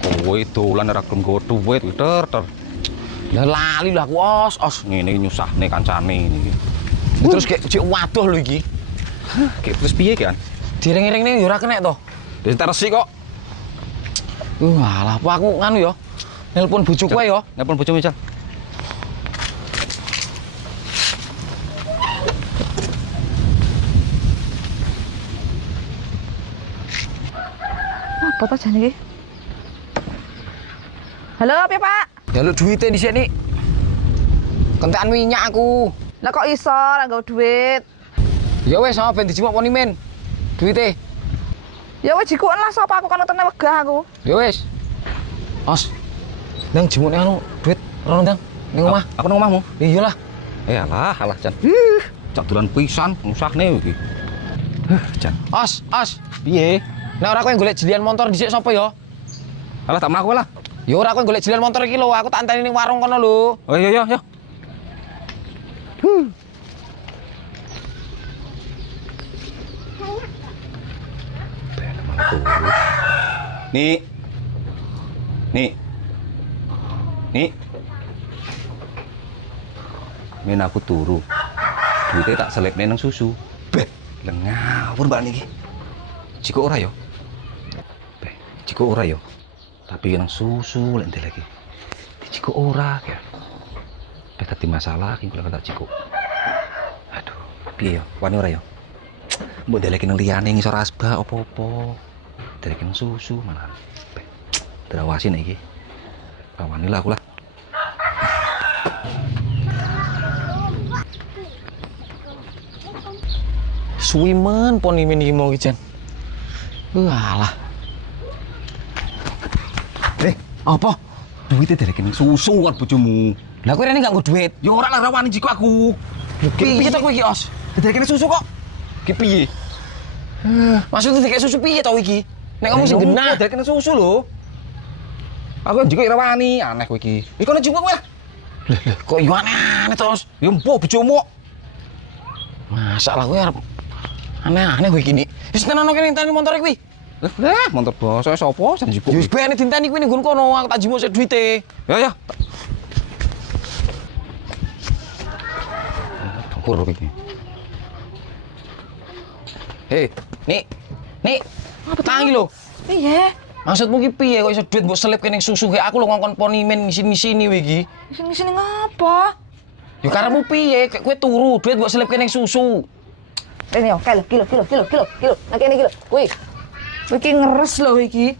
Kowe dolan ora gelem nggo dhuwit ter. Lah lali lah aku os ngene nyusahne kancane iki. Terus kayak cek waduh lho iki. Kayak terus piye kan? Direng-reng yo ora kenek to. Wis tersi kok. Walah, apa aku nganu yo. Nelpon bojoku ae yo. Nelpon bojomu, Jal. Apa to jane iki? Halo, piye, Pak? Jaluk duite di sini. Kentekan minyak aku. Lah kok iso ora nggo duit? Ya wes sama ben dijimuk poni men. Duite. Ya wis jikuken lah sapa aku kan utene wegah aku. Ya wes. Os. Nang jimukne anu duit ora ndang ning omah. Aku nang omahmu. Iyalah. Alah, Jan. Cak dolan pisan ngusahne iki. Jan. Os. Piye? Nek ora kowe golek jelian motor dhisik sapa ya? Alah tak mlaku lah. Ya ora kowe golek jelian motor iki lho, aku tak anteni ning warung kono lho. Oh iya. Nih. Men aku turu. Duitnya tak selipne nang susu. Beh, ngawur mbak niki. Jiko ora yo. Beh, jiko ora yo. Tapi nang susu lek ndek lagi. Jiko ora ya. Beh dadi masalah iki kula tak jiko. Aduh, piye yo? Wani ora yo? Mbok ndeleki nang liyane ngisor asbak opo-opo. Ndeleki nang susu malah. Beh, terawasi nek iki. Wani lah aku lah. Suwimen poni men iki mau iki, Jan. Walah. Apa? Duitnya ndeleki nang susu kan bojomu. Lah kowe rene gak nggo duit. Ya ora lah rawani jiko aku. Piye to kowe iki, Os? Ndeleki nang susu kok. Ki piye? Maksudnya dikek susu piye to iki? Nek kamu sing genah. Ndeleki nang susu lho. Aku jiko ora wani, aneh kowe iki. Iki kono jiko kowe lah. Kok yo aneh-aneh to, Os? Ya mbok bojomu. Masa lah kowe arep aneh-aneh kowe iki. Wis tenan kene ngenteni motor kuwi. Lah, motor basa sapa jan jiko. Ya wis bene dinteni kuwi ning nggon kono, aku tak jimuk sik duite. Ya. Tongkur iki. Hei, Nik. Apa tangi lho? Piye? Maksudmu ki piye kok iso duit mbok selip kene susu kayak aku lho ngongkon poni men sini-sini kowe iki. Sini-sini ngapa? Ya karepmu piye? Kayak kowe turu duit mbok selip kene susu. Rene yo, kilo. Nah kene kilo. Kuwi. Iki ngeres lho iki.